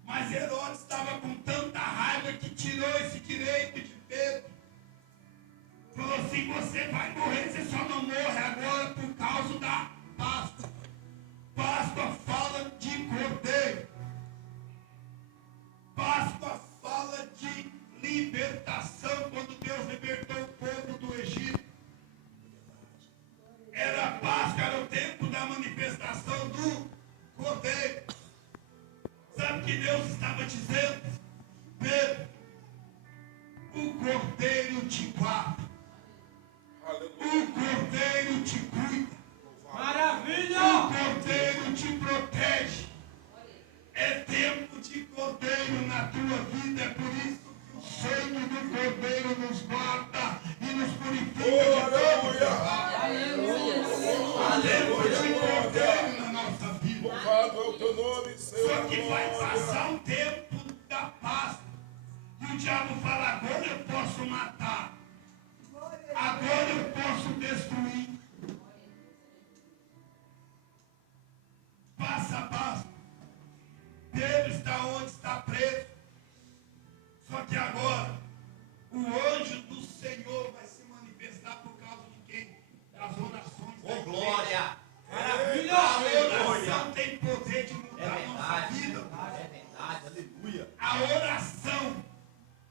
Mas Herodes estava com tanta raiva que tirou esse direito de Pedro. Falou assim: você vai morrer, você só não morre agora por causa da Páscoa. Páscoa fala de cordeiro. Páscoa fala de libertação, quando Deus libertou o povo do Egito. Era a Páscoa, era o tempo da manifestação do cordeiro. Sabe o que Deus estava dizendo? Pedro, o cordeiro te guarda. O cordeiro te cuida. Maravilha! O cordeiro te protege. É tempo de cordeiro na tua vida. É por isso que o sangue do cordeiro nos guarda e nos purifica de todo pecado. Aleluia. Tempo de cordeiro na nossa vida. Louvado é o teu nome, Senhor. Só que vai passar um tempo da Páscoa. E o diabo fala: agora eu posso matar. Agora eu posso destruir. Passa a Páscoa. Pedro está onde está preso. Só que agora o anjo do Senhor vai se manifestar por causa de quem? Das orações da igreja. Glória. A oração tem poder de mudar a nossa vida. É verdade. Aleluia. A oração.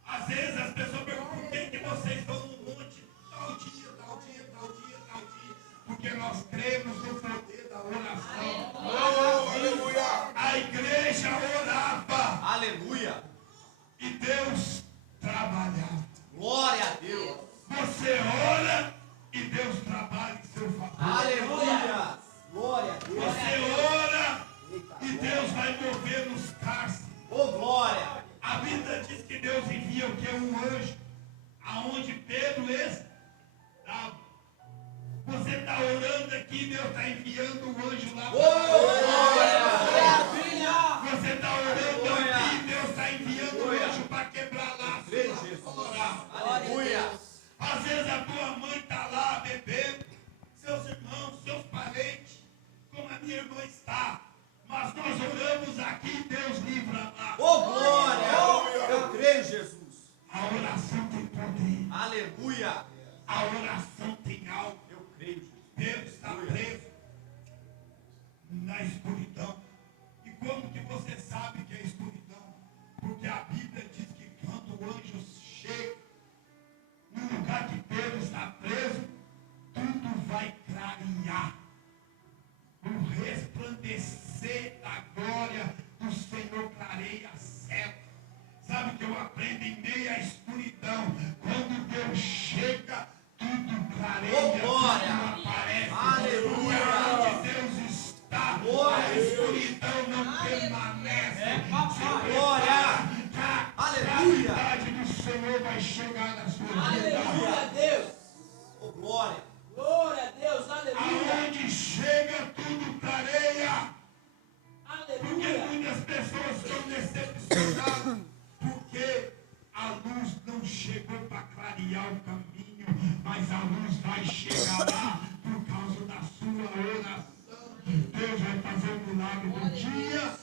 Às vezes as pessoas perguntam: por que vocês estão no monte tal dia, tal dia, tal dia, tal dia? Porque nós cremos no poder da oração. A igreja orava. Aleluia. E Deus trabalhava. Pedro estava. Você está orando aqui, Deus está enviando um anjo lá. Você está orando aqui, Deus está enviando um anjo para quebrar laços. Aleluia. Às vezes a tua mãe está lá bebendo, seus irmãos, seus parentes, como a minha irmã está. Mas nós oramos aqui, Deus livra lá. Oh, glória. Eu creio, Jesus. A oração tem poder. Aleluia. A oração tem algo. Eu creio, Jesus. Pedro está preso na escuridão. E como que você sabe que é escuridão? Porque a Bíblia diz que quando o anjo chega no lugar que Pedro está preso, tudo vai clarear. O resplandecer da glória do Senhor clareia a cela. Sabe que eu aprendo em meio à escuridão. Quando Deus chega, tudo clareia, Oh, glória. tudo aparece. Aleluia. Onde Deus está, a escuridão não permanece. Glória. A Aleluia. claridade do Senhor vai chegar na sua vida. Aleluia a Deus. Oh, glória. Glória a Deus. Aleluia. Aonde chega, tudo clareia. Porque Aleluia. muitas pessoas estão decepcionadas porque a luz não chegou para clarear o caminho, mas a luz vai chegar lá por causa da sua oração. Deus vai fazer o milagre do dia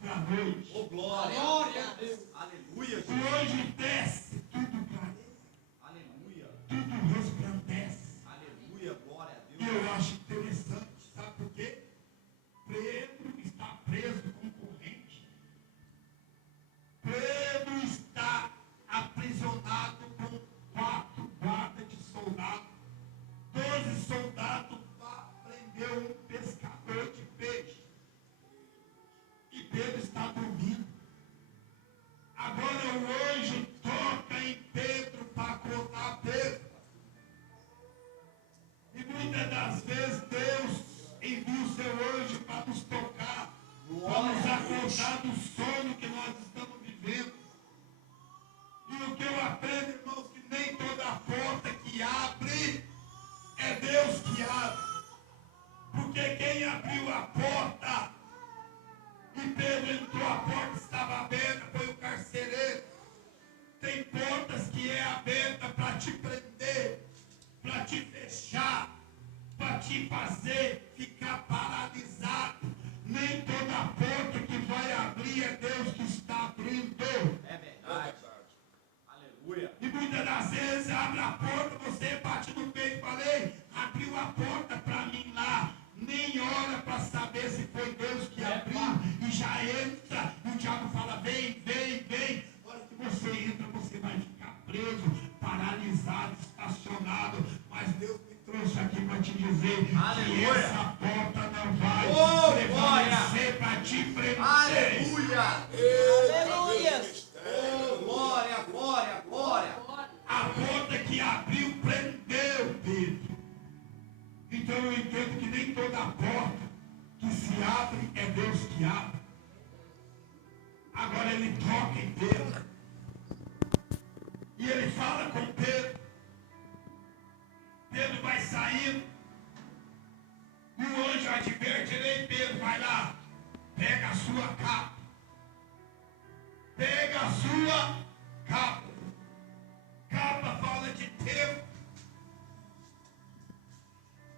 para a noite. Oh, glória. Glória a Deus. Aleluia, O Jesus. anjo desce, tudo clareia, Aleluia. tudo resplandece. Aleluia. Glória a E Deus. eu acho interessante, sabe por quê? Pedro está preso com corrente. Pedro está aprisionado com 4 guardas de soldados. 12 soldados para prender um pescador de peixe. E Pedro está dormindo. Agora o anjo toca em Pedro para acordar Pedro. E muitas das vezes Deus envia o seu anjo para nos tocar, para nos acordar do sono que nós estamos vivendo. E o que eu aprendo, irmãos, que nem toda porta que abre é Deus que abre. Porque quem abriu a porta e Pedro entrou, a porta estava aberta, foi o carcereiro. Tem portas que é aberta para te prender, para te fechar, para te fazer ficar paralisado. Nem toda porta que vai abrir é Deus que está abrindo. É verdade. Aleluia. E muitas das vezes abre a porta, você bate no peito e fala: ei, abriu a porta para mim lá. Nem olha para saber se foi Deus que abriu e já entra. E o diabo fala: vem, vem, vem. A hora que você entra, você vai ficar preso, paralisado, estacionado. Mas Deus me trouxe aqui para te dizer que Aleluia. essa porta não vai Oh, prevalecer para te prender. Aleluia. Aleluia. Oh, glória, glória, glória. A porta que abriu prendeu Pedro. Então eu entendo que nem toda porta que se abre é Deus que abre. Agora ele toca em Pedro. E ele fala com Pedro. Pedro vai saindo. E o anjo adverte ele: ei, Pedro, vai lá. Pega a sua capa. Pega a sua capa. Capa fala de tempo.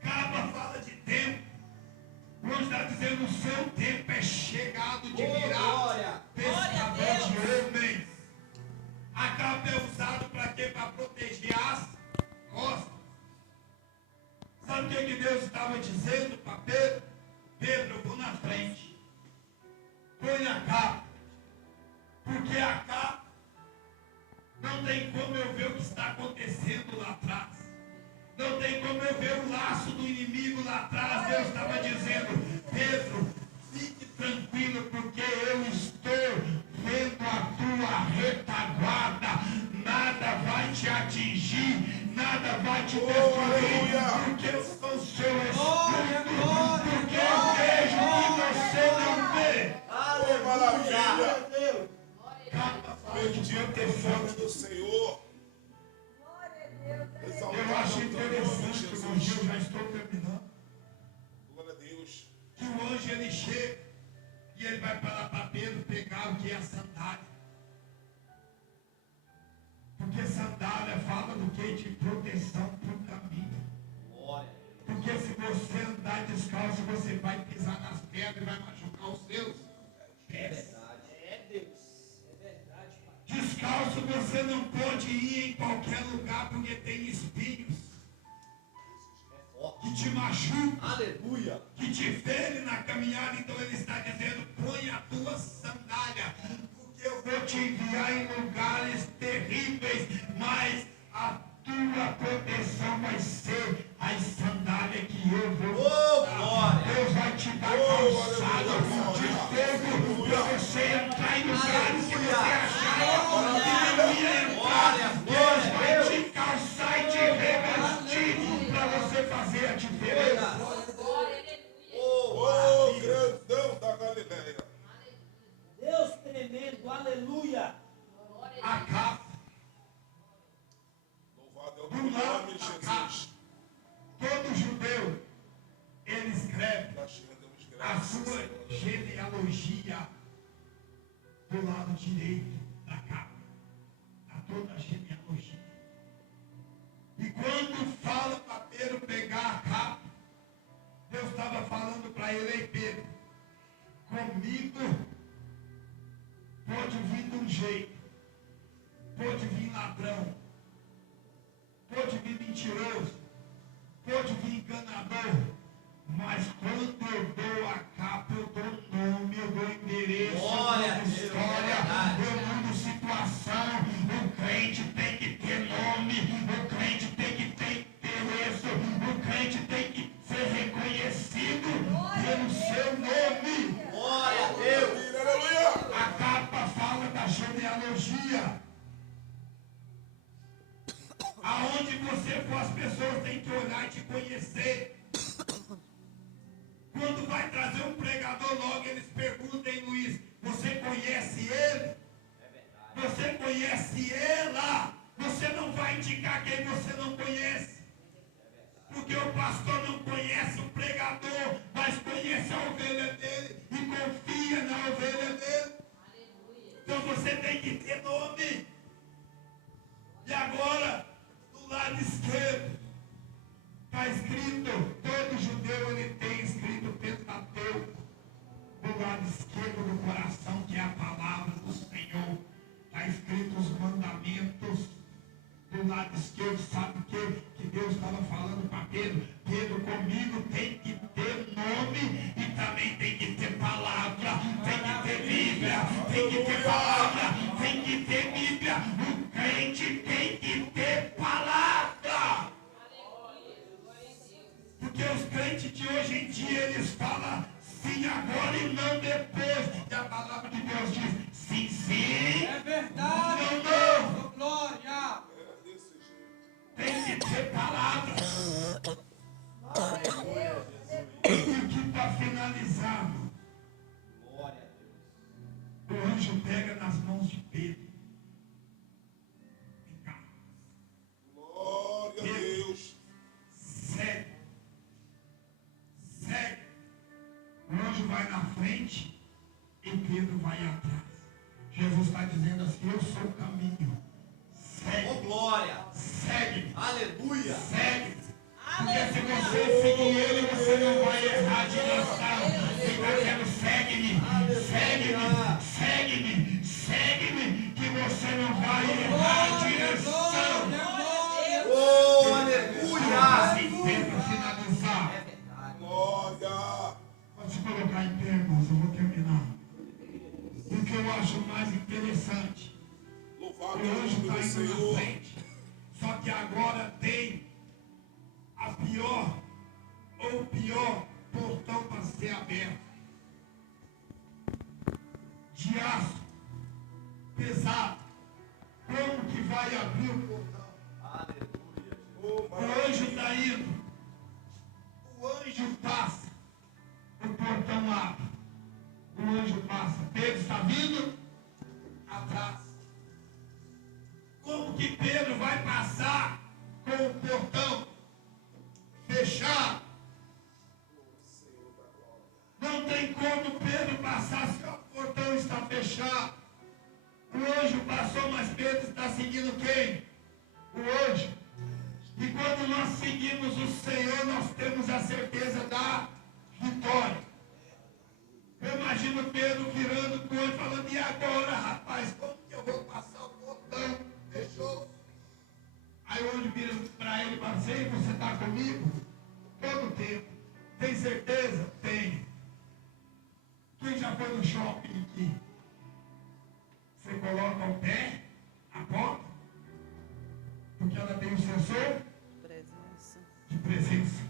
Capa fala de tempo. O anjo está dizendo: o seu tempo é chegado de Oh, virar glória. pescador de homens. A capa é usada para quê? Para proteger as costas. Sabe o que Deus estava dizendo para Pedro? Pedro, eu vou na frente. Põe a capa. Porque a capa não tem como eu ver o que está acontecendo lá atrás. Não tem como eu ver o laço do inimigo lá atrás. Deus estava dizendo: Pedro, fique tranquilo, porque eu estou vendo a tua retaguarda. Nada vai te atingir, nada vai te destruir, porque eu sou o seu escudo, porque eu vejo o que você não vê. Oh, maravilha. Capa fala de Bendito é o nome do Senhor. Glória a Deus. sandália fala do que? De proteção para o caminho. Glória. Porque se você andar descalço, você vai pisar nas pedras e vai machucar os seus pés. É Deus. É verdade, Pai. Descalço você não pode ir em qualquer lugar porque tem espinhos É forte. que te machucam, Aleluia. que te ferem na caminhada. Então ele está dizendo: põe a tua sandália, porque eu vou te enviar em lugares terríveis, mas a tua proteção vai ser as sandálias que eu vou te Oh, dar. glória. Deus vai te dar calçado de fogo para você entrar em lugares que você achava que não ia entrar. Deus vai te calçar e te revestir para você fazer a diferença. Oh, grandão da Galileia. Deus tremendo, aleluia. A capa Louvado é o do nome lado de da capa. Jesus. Todo judeu, ele escreve Da China, damos a graças, sua Senhor. genealogia do lado direito da capa. A toda a genealogia. E quando fala para Pedro pegar a capa, Deus estava falando para ele: ei Pedro, comigo pode vir de um jeito, pode vir ladrão, pode vir mentiroso, pode vir enganador, mas quando eu dou a capa, eu dou nome, eu dou endereço, Glória eu a dou Deus, história, é verdade. eu mudo situação. O crente tem que ter nome, o crente tem que ter endereço, o crente tem que ser reconhecido pelo seu nome. Glória a Deus. Aleluia. A capa fala da genealogia. Aonde você for, as pessoas têm que olhar e te conhecer. Quando vai trazer um pregador, logo eles perguntam: Luiz, você conhece ele? Você conhece ela? Você não vai indicar quem você não conhece. Porque o pastor não conhece o pregador, mas conhece a ovelha dele e confia na ovelha dele. Então você tem que ter nome. E agora, do lado esquerdo, está escrito, todo judeu ele tem escrito Pentateuco. Do lado esquerdo do coração, que é a palavra do Senhor, está escrito os mandamentos. Do lado esquerdo, sabe o que Deus estava falando para Pedro? Pedro, comigo tem que ter nome e também tem que ter palavra, tem que ter Bíblia, tem que ter palavra, tem que ter Bíblia. O crente tem que ter palavra. Porque os crentes de hoje em dia, eles falam sim agora e não depois. E a palavra de Deus diz sim, sim. É verdade. Não, não. Oh, glória. Era desse jeito. Tem que ter palavra. Glória a Deus. E que para finalizar, Glória a Deus. o anjo pega nas mãos de Pedro. Vem cá. Glória a Deus. Segue. Segue. O anjo vai na frente e Pedro vai atrás. Jesus está dizendo assim: eu sou o caminho. Oh, Segue. glória. Segue. Aleluia. Segue. Porque se você seguir ele, você não vai errar a direção. Fica dizendo: segue-me, segue-me, segue-me, segue-me, que você não vai errar a direção. Oh, aleluia. Assim, para finalizar, É verdade. Glória. pode se colocar em pé, irmãos, eu vou terminar. E o que eu acho mais interessante, Louvado o é o anjo nome está do indo na Senhor. frente, só que agora tem a pior, ou o pior portão para ser aberto. De aço, pesado. Como que vai abrir o portão? Aleluia. Oh, O anjo está indo. O anjo passa. O portão abre. O anjo passa. Pedro está vindo atrás. Como que Pedro vai passar com o portão fechado? Não tem como Pedro passar se o portão está fechado. O anjo passou, mas Pedro está seguindo quem? passei, você está comigo todo o tempo. Tem certeza? Tenho. Quem já foi no shopping aqui? Você coloca o pé, a porta, porque ela tem um sensor de presença.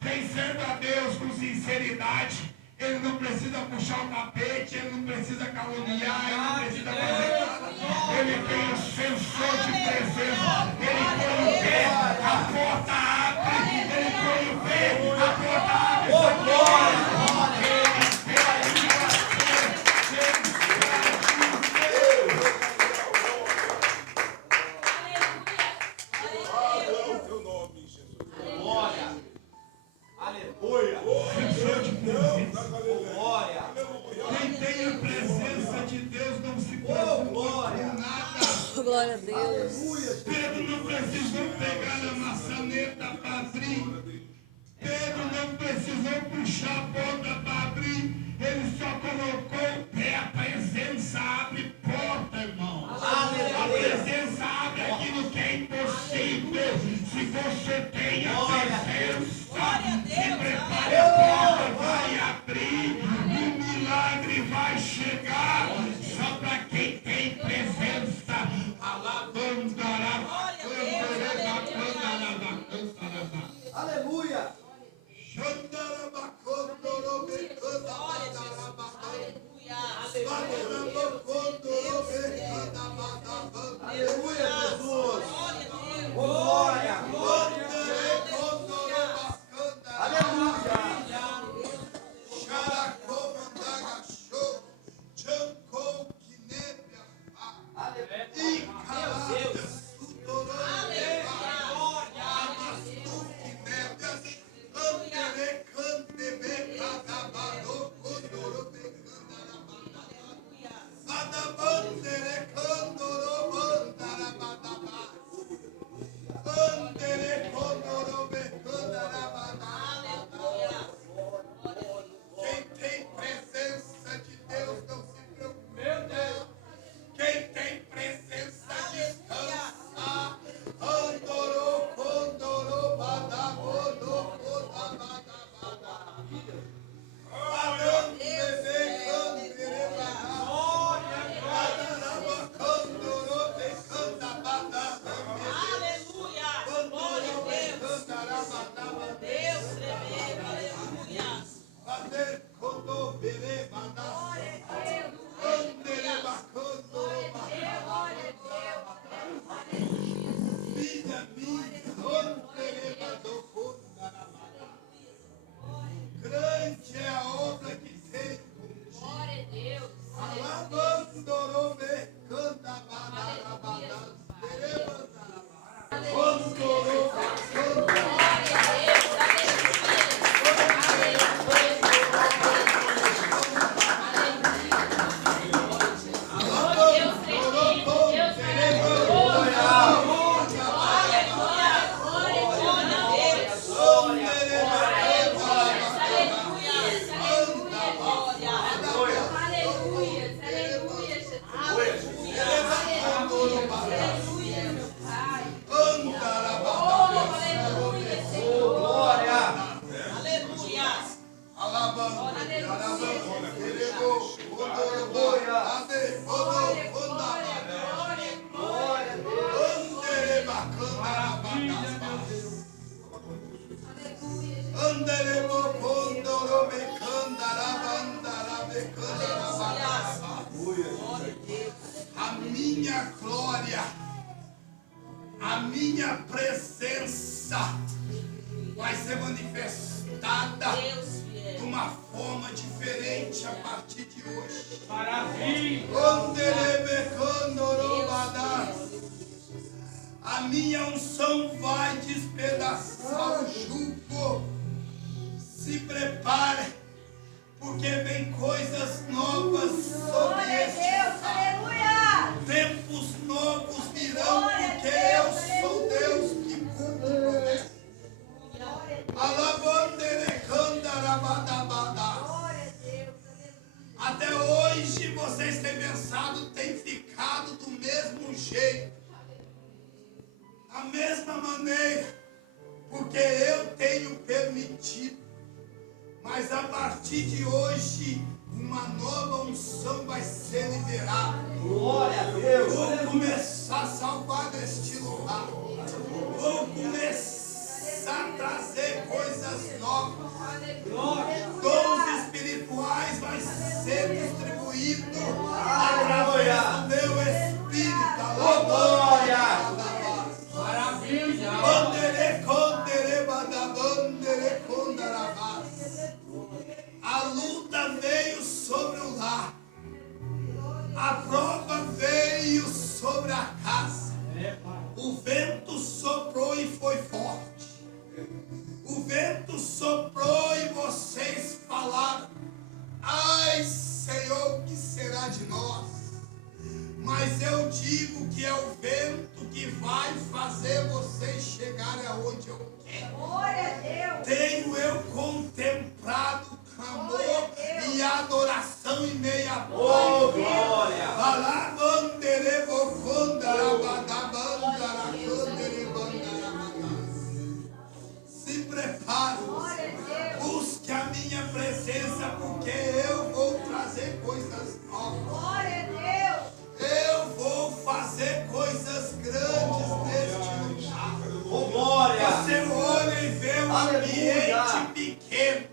Quem serve a Deus com sinceridade, ele não precisa puxar o tapete, ele não precisa caluniar, ele não precisa fazer nada. Ele tem um sensor de presença. Ele põe o pé, a porta abre. Ele põe o pé, a porta abre. Teu nome, Jesus. Glória. Aleluia. Sensor de presença. Glória. Quem tem a presença de Deus não se preocupa com nada. Glória a Deus. Pedro não precisou pegar a maçaneta para abrir. Pedro não precisou puxar a porta para abrir. Ele só colocou o pé. A presença abre porta, irmão. A presença abre aquilo que é impossível. Se você tem a presença, se prepare, a porta vai abrir. O milagre vai chegar. Só para quem tem presença. Aleluia. Aleluia, Jesus. Glória. Aleluia. Quem tem presença de Deus não se preocupa. Quem tem presença descansa. Andorô, condorô, badabodô, kodabadabada. Badam, bebê, candere, badá. Badaraba, candorô, becandabada. Aleluia! Glória a Deus! Deus tremendo, aleluia! Bader, condô, bere, badá. Andere, bacandorô, badá. Filha minha, andere, badô, kodabada. Grande é a obra que tem. Glória a Deus! Alabandorobe, canta badalabada. Condorobe, canta. Glória a Deus! A minha glória, a minha presença vai ser manifestada de uma forma diferente a partir de hoje. Maravilha! A minha unção vai despedaçar o jugo. Se prepare, porque vem coisas novas sobre este lugar. Tempos novos virão, porque eu sou Deus que cumpre promessas. Até hoje vocês têm pensado, têm ficado do mesmo jeito. A mesma maneira, porque eu tenho permitido, mas a partir de hoje, uma nova unção vai ser liberada. Glória a Deus. Vou começar a salvar deste lugar. Vou começar a trazer coisas novas. Dons espirituais vai ser distribuído através do meu espírito. Glória. Maravilha. A luta veio sobre o lar. A prova veio sobre a casa. O vento soprou e foi forte. O vento soprou e vocês falaram: ai, Senhor, o que será de nós? Mas eu digo que é o vento que vai fazer vocês chegarem aonde eu quero. Glória a Deus. Tenho eu contemplado clamor e adoração em meia Oh, glória. Se prepare, busque a minha presença, porque eu vou trazer coisas novas. Glória a Deus. Eu vou fazer coisas grandes neste lugar. Oh, glória. Você olha e vê um Aleluia. ambiente pequeno.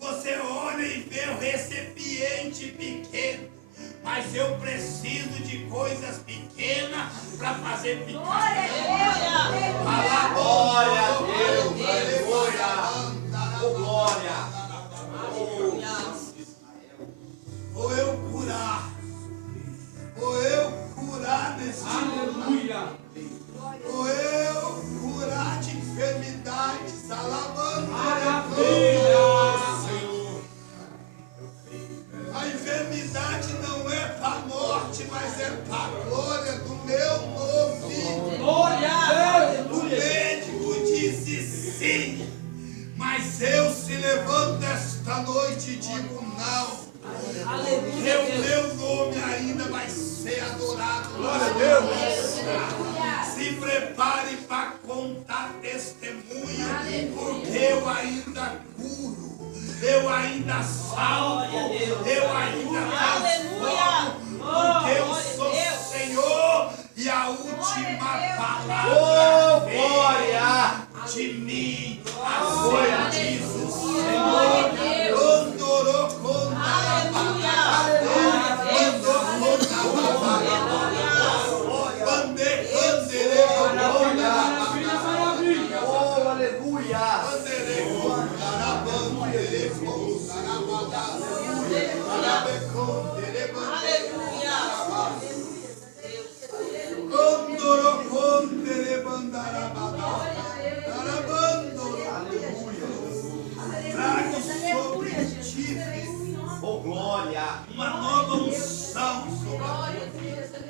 Você olha e vê o recipiente pequeno. Mas eu preciso de coisas pequenas para fazer pequeno. Glória a Deus. Glória a Deus. Aleluia. Oh, glória. Vou eu curar. Vou eu curar nesse lugar. Vou eu curar de enfermidades. A enfermidade não é para a morte, mas é para a glória do meu nome. O médico disse sim, mas eu se levanto esta noite e digo não. Porque o meu nome ainda vai ser adorado. Glória a Deus. Se prepare para contar testemunho, porque eu ainda curo, eu ainda salvo, eu ainda transformo, porque eu sou Senhor e a última palavra Oh, glória. de mim, assim diz o Senhor. Oh, aleluia. Trago sobre ti Oh, glória. uma nova unção